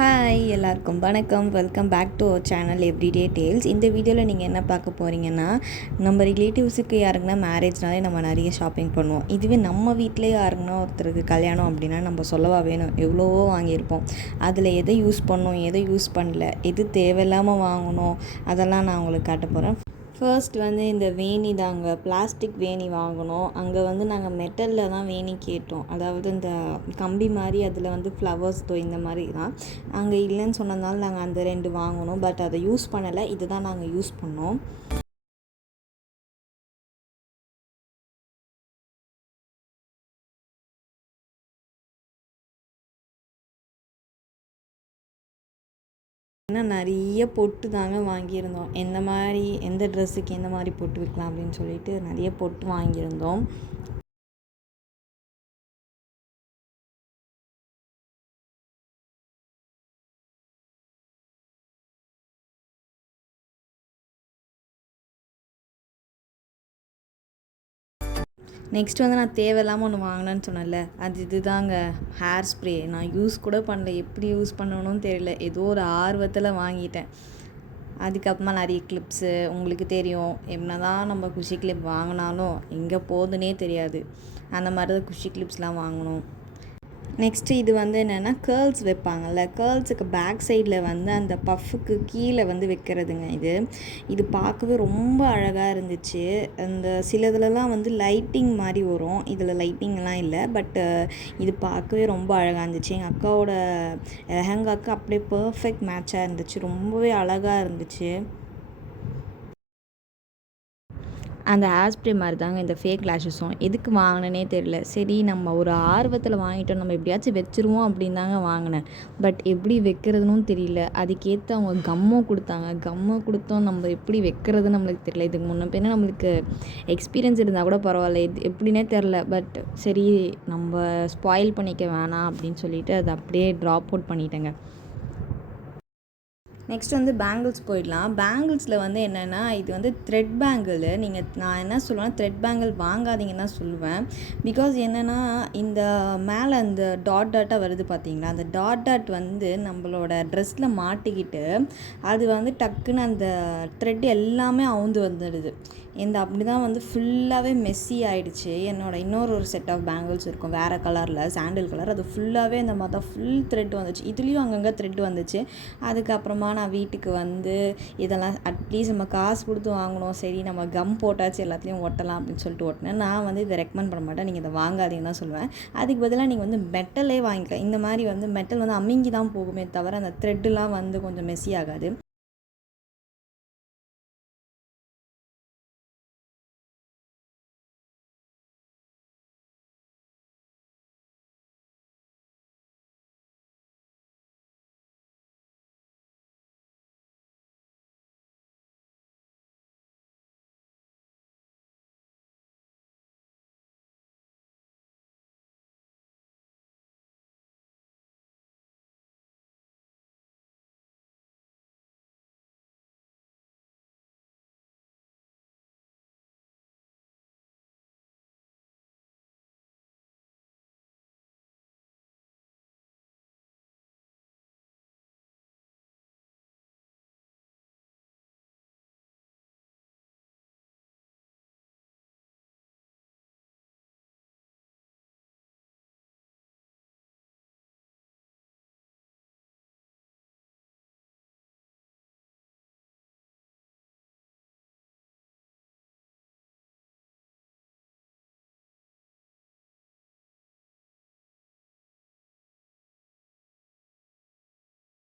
Hi எல்லாருக்கும் வணக்கம். Welcome back to our channel everyday tales. இந்த வீடியோவில் நீங்கள் என்ன பார்க்க போகிறீங்கன்னா, நம்ம ரிலேட்டிவ்ஸுக்கு யாருக்குன்னா மேரேஜ்னாலே நம்ம நிறைய ஷாப்பிங் பண்ணுவோம். இதுவே நம்ம வீட்டிலே யாருக்குன்னா ஒருத்தருக்கு கல்யாணம் அப்படின்னா நம்ம சொல்லவா வேணும், எவ்வளவோ வாங்கியிருப்போம். அதில் எதை யூஸ் பண்ணோம், எதை யூஸ் பண்ணல, எது தேவையில்லாமல் வாங்கணும், அதெல்லாம் நான் உங்களுக்கு காட்ட போகிறேன். ஃபர்ஸ்ட் வந்து இந்த வேணி தாங்க, பிளாஸ்டிக் வேணி வாங்கினோம். அங்கே வந்து நாங்கள் மெட்டலில் தான் வேணி கேட்டோம். அதாவது இந்த கம்பி மாதிரி அதில் வந்து ஃப்ளவர்ஸ் இந்த மாதிரி தான். அங்கே இல்லைன்னு சொன்னதுனால நாங்கள் அந்த 2 வாங்கினோம். பட் அதை யூஸ் பண்ணலை. இது தான் நாங்கள் யூஸ் பண்ணோம். ஏன்னா நிறைய பொட்டு தாங்க வாங்கியிருந்தோம். எந்த ட்ரெஸ்ஸுக்கு எந்த மாதிரி பொட்டு வைக்கலாம் அப்படின்னு சொல்லிட்டு நிறைய பொட்டு வாங்கியிருந்தோம். நெக்ஸ்ட் வந்து நான் தேவையில்லாமல் ஒன்று வாங்கினேன்னு சொன்னேன்ல, இது தாங்க ஹேர் ஸ்ப்ரே. நான் யூஸ் கூட பண்ணல, எப்படி யூஸ் பண்ணணும்னு தெரியல, ஏதோ ஒரு ஆர்வத்தில் வாங்கிட்டேன். அதுக்கப்புறமா நிறைய கிளிப்ஸு, உங்களுக்கு தெரியும் என்ன தான் நம்ம குஷி கிளிப் வாங்கினாலும் எங்கே போகுதுன்னே தெரியாது. அந்த மாதிரி தான் குஷி கிளிப்ஸ்லாம் வாங்கினோம். நெக்ஸ்ட்டு இது வந்து என்னென்னா கேர்ள்ஸ் வைப்பாங்கள்ல, கேர்ள்ஸுக்கு பேக் சைடில் வந்து அந்த பஃப்புக்கு கீழே வந்து வைக்கிறதுங்க. இது பார்க்கவே ரொம்ப அழகாக இருந்துச்சு. அந்த சிலதுலலாம் வந்து லைட்டிங் மாதிரி வரும், இதில் லைட்டிங்லாம் இல்லை. பட்டு இது பார்க்கவே ரொம்ப அழகாக இருந்துச்சு. எங்கள் அக்காவோட லெஹங்காவுக்கு அப்படியே பர்ஃபெக்ட் மேட்சாக இருந்துச்சு, ரொம்பவே அழகாக இருந்துச்சு. அந்த ஹேர் ஸ்ப்ரே மாதிரி தாங்க இந்த ஃபேக் லேஷஸும். எதுக்கு வாங்கினேனே தெரியல. சரி நம்ம ஒரு ஆர்வத்தில் வாங்கிட்டோம், நம்ம எப்படியாச்சும் வச்சுருவோம் அப்படின்னு தாங்க வாங்கினேன். பட் எப்படி வைக்கிறதுனும் தெரியல. அதுக்கேற்ற அவங்க கம்மும் கொடுத்தாங்க. கம்மும் கொடுத்தோம், நம்ம எப்படி வைக்கிறதுன்னு நம்மளுக்கு தெரியல. இதுக்கு முன்ன பின்ன நம்மளுக்கு எக்ஸ்பீரியன்ஸ் இருந்தால் கூட பரவாயில்ல, இது எப்படின்னே தெரில. பட் சரி நம்ம ஸ்பாயில் பண்ணிக்க வேணாம் அப்படின்னு சொல்லிட்டு அதை அப்படியே ட்ராப் அவுட் பண்ணிட்டேங்க. நெக்ஸ்ட் வந்து பேங்கிள்ஸ் போயிடலாம். பேங்கிள்ஸில் வந்து என்னென்னா, இது வந்து த்ரெட் பேங்கிள். நான் என்ன சொல்லுவேன்னா, த்ரெட் பேங்கிள் வாங்காதீங்கன்னு தான் சொல்லுவேன். பிகாஸ் என்னென்னா, இந்த மேலே அந்த டாட்டாக வருது பார்த்தீங்களா, அந்த டாட் வந்து நம்மளோட ட்ரெஸ்ஸில் மாட்டிக்கிட்டு அது வந்து டக்குன்னு அந்த த்ரெட் எல்லாமே அவுந்து வந்துடுது. அப்படி தான் வந்து ஃபுல்லாகவே மெஸ்ஸி ஆகிடுச்சு. இன்னொரு செட் ஆஃப் பேங்கிள்ஸ் இருக்கும் வேறு கலரில், சாண்டில் கலர். அது ஃபுல்லாகவே இந்த மாதிரி தான் ஃபுல் த்ரெட் வந்துச்சு. இதுலேயும் அங்கங்கே த்ரெட் வந்துச்சு. அதுக்கப்புறமா நான் வீட்டுக்கு வந்து இதெல்லாம் அட்லீஸ்ட் நம்ம காசு கொடுத்து வாங்கணும், சரி நம்ம கம் போட்டாச்சு எல்லாத்துலேயும் ஒட்டலாம் அப்படின்னு சொல்லிட்டு ஒட்டினேன். நான் வந்து இதை ரெக்கமெண்ட் பண்ண மாட்டேன், நீங்கள் இதை வாங்காதீங்கன்னு தான் சொல்லுவேன். அதுக்கு பதிலாக நீங்கள் வந்து மெட்டலே வாங்கிக்கலாம். இந்த மாதிரி வந்து மெட்டல் வந்து அமுங்கி தான் போகுமே தவிர அந்த த்ரெட்டுலாம் வந்து கொஞ்சம் மெஸ்ஸி ஆகாது.